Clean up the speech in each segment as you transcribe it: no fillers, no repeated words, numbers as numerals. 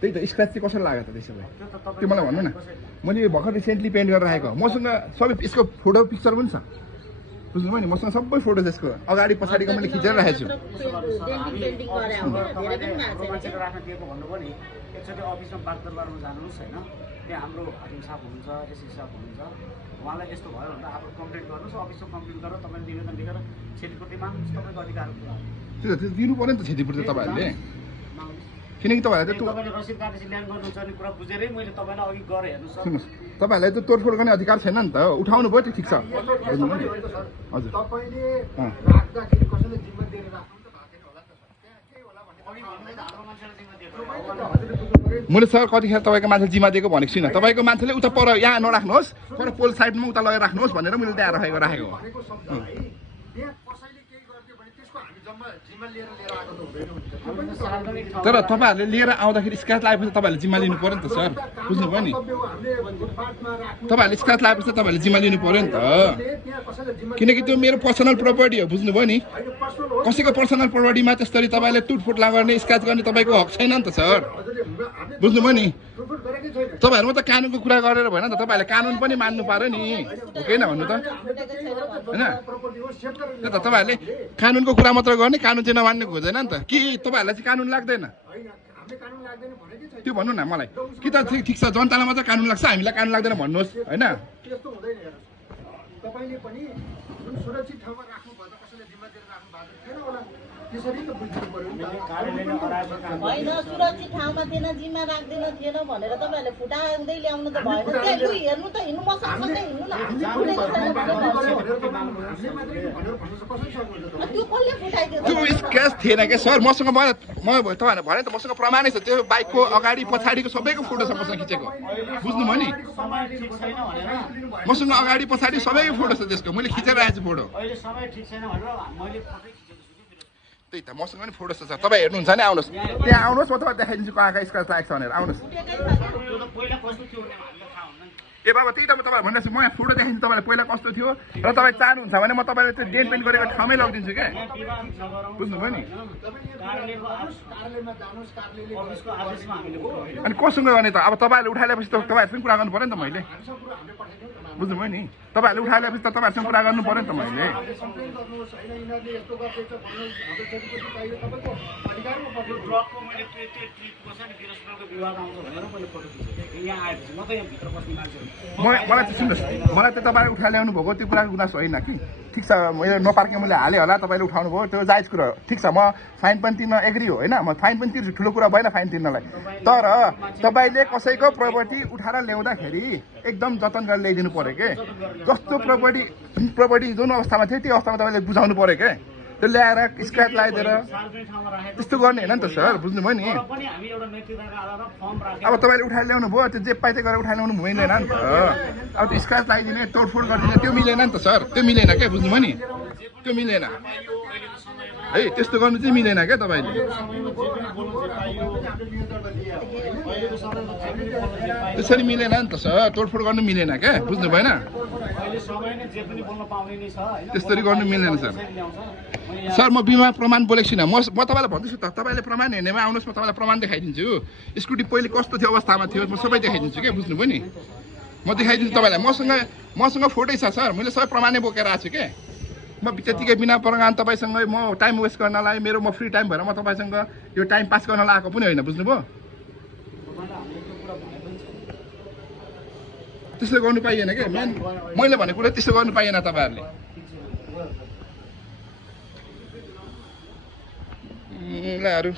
त्यही त स्क्रैच चाहिँ कसरी लाग्यो त त्यसो भए त्यो मलाई भन्नु न मैले भर्खर रिसेन्टली पेन्ट गरेर राखेको मसँग सबै यसको फोटो पिक्चर पनि छ बुझ्नुभयो नि मसँग सबै फोटो त्यसको अगाडि पछाडिको मैले खिचेर राखेको छु एकचोटि अफिसमा बागदरबारमा जानुहोस् होइन त्यहाँ हाम्रो हाकिम साहब हुनुहुन्छ एसएस साहब हुनुहुन्छ उहाँलाई यस्तो भयो भनेर आफ्नो कम्प्लेन गर्नुहोस् अफिसमा कम्प्लेन गरेर तपाईँले निवेदन लेखेर क्षतिपूर्ति माग्नुहोस् तपाईँको अधिकार त्यो दिनु पर्यो नि त क्षतिपूर्ति तपाईँहरूले किनकि तपाईँहरूले तपाईँले रसिद काटेपछि ल्यान्ड गर्नुहुन्छ भन्ने कुरा बुझेरै मैले तपाईँलाई अघि गरेँ हेर्नुहोस् सुन्नुहोस् तपाईँहरूलाई त तोडफोड गर्ने अधिकार छैन नि त उठाउनु भयो त्यो ठिक छ हजुर मैले सर कतिखेर तपाईँको मान्छे जिम्मा दिएको भनेको छुइनँ तपाईँको मान्छेले उता पर यहाँ नराख्नुहोस् पर पोल साइडमा उता लगेर राख्नुहोस् भनेर मैले त्यहाँ राखेको तर तपाईँहरूले लिएर आउँदाखेरि स्क्रैच लगाएपछि तपाईँहरूले जिम्मा लिनु पर्यो नि त सर बुझ्नुभयो नि तपाईँहरूले स्क्रैच लगाएपछि तपाईँहरूले जिम्मा लिनु पर्यो नि त किनकि त्यो मेरो पर्सनल प्रपर्टी हो बुझ्नुभयो नि कसैको पर्सनल प्रपर्टीमा त्यसरी तपाईँले टुटफुट गर्ने स्क्रैच गर्ने तपाईँको हक छैन नि त सर बुझ्नुभयो नि तपाईँहरूमा त कानुनको कुरा गरेर भएन नि त तपाईँहरूले कानुन पनि मान्नु पर्यो नि हो कि भन्नु त होइन त्यो त तपाईँहरूले कानुनको कुरा मात्र गर्ने कानुन चाहिँ नमान्नु खोजेन नि त कि तपाईँहरूलाई चाहिँ कानुन लाग्दैन त्यो भन्नु न मलाई कि त ठिक छ जनतालाई मात्रै कानुन लाग्छ हामीलाई कानुन लाग्दैन भन्नुहोस् होइन होइन सुरक्षित ठाउँमा थिएन जिम्मा राख्दैन थिएन भनेर तपाईँहरूले फुटाउँदै ल्याउनु त भएन त्यो हेर्नु त हिँड्नु मसँग मात्रै हिँड्नु न त्यो कसले फुटाइदियो त्यो स्क्रैच थिएन क्या सर मसँग म तपाईँहरूले भने त मसँग प्रमाणै छ त्यो बाइकको अगाडि पछाडिको सबैको फोटो छ मसँग खिचेको बुझ्नुभयो नि मसँग अगाडि पछाडि सबैको फोटो छ त्यसको मैले खिचेर राखेको छु फोटो त्यही त मसँग पनि फोटो छ तपाईँ हेर्नुहुन्छ नि आउनुहोस् त्यहाँ आउनुहोस् म तपाईँ देखाइदिन्छु कहाँ स्क्रैच लागेको छ भनेर आउनुहोस् ए बाबा त्यही त म तपाईँहरू भनिरहेको छु म यहाँ फोटो देखाइदिन्छु तपाईँलाई पहिला कस्तो थियो र तपाईँ चाहनुहुन्छ भने म तपाईँलाई त्यो डेन पेन्ट गरेको ठाउँमै लगिदिन्छु क्या बुझ्नुभयो नि अनि कोसँग गर्ने त अब तपाईँहरूले उठाइरहेपछि त तपाईँहरूसँग कुरा गर्नु पऱ्यो नि त मैले बुझ्नुभयो नि तपाईँहरूले उठाइरहेपछि त तपाईँहरूसँग कुरा गर्नु पऱ्यो नि त मैले मलाई चाहिँ सुन्नुहोस् मलाई त तपाईँले उठाइ ल्याउनु भएको त्यो कुराको गुनासो होइन कि ठिक छ मैले नपार्के मैले हालेँ होला तपाईँले उठाउनु भयो त्यो जायज कुरा हो ठिक छ म फाइन पनि तिर्न एग्री हो होइन म फाइन पनि तिर्छु ठुलो कुरा भएन फाइन तिर्नलाई तर तपाईँले कसैको प्रपर्टी उठाएर ल्याउँदाखेरि एकदम जतन गरेर ल्याइदिनु पऱ्यो के जस्तो प्रपर्टी जुन अवस्थामा थियो त्यो अवस्थामा तपाईँले बुझाउनु पऱ्यो क्या त्यो ल्याएर स्क्रैच लगाइदिएर त्यस्तो गर्ने होइन नि त सर बुझ्नुभयो नि अब तपाईँले उठाएर ल्याउनु भयो त्यो जे पाइते गरेर उठाएर ल्याउनु मिलेन नि त अब त्यो स्क्रैच लगाइदिने तोडफोड गरिदिने त्यो मिलेन नि त सर त्यो मिलेन क्या बुझ्नुभयो नि त्यो मिलेन है त्यस्तो गर्नु चाहिँ मिलेन क्या तपाईँले त्यसरी मिलेन नि त सर तोडफोड गर्नु मिलेन क्या बुझ्नु भएन त्यसरी गर्नु मिलेन सर म बिमा प्रमाण बोलेको छुइनँ म तपाईँलाई भन्दैछु त तपाईँले प्रमाण हेर्नेमा आउनुहोस् म तपाईँलाई प्रमाण देखाइदिन्छु स्कुटी पहिले कस्तो थियो अवस्थामा थियो म सबै देखाइदिन्छु क्या बुझ्नुभयो नि म देखाइदिन्छु तपाईँलाई मसँग फोटै छ सर मैले सबै प्रमाणै बोकेर आएको छु क्या म त्यतिकै बिना प्रमाण तपाईँसँग म टाइम वेस्ट गर्नलाई म फ्री टाइम भएर म तपाईँसँग यो टाइम पास गर्नलाई आएको पनि होइन बुझ्नुभयो त्यस्तो गर्नु पाइएन क्या मैले भनेको कुरा त्यस्तो गर्नु पाइएन तपाईँहरूले लाहरू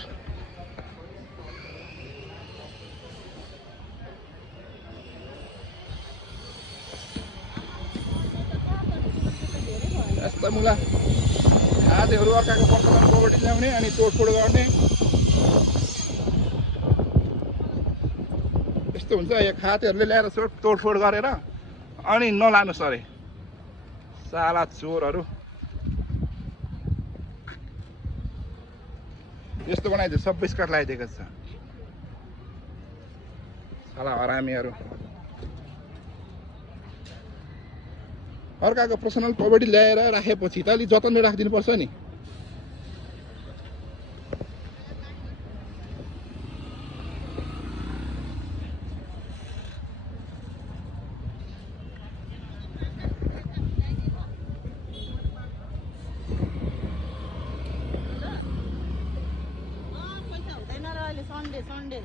यस्ता मुला खातेहरू अर्काको पर्सनल प्रपर्टी ल्याउने अनि तोडफोड गर्ने यस्तो हुन्छ यो खातेहरूले ल्याएर तोडफोड गरेर अनि नलानुहोस् अरे साला चोरहरू यस्तो बनाइदियो सबै स्कट लगाइदिएको छ साला हरामीहरू अर्काको पर्सनल प्रपर्टी ल्याएर राखेपछि त अलिक जतनले राखिदिनुपर्छ नि अहिले सन्डे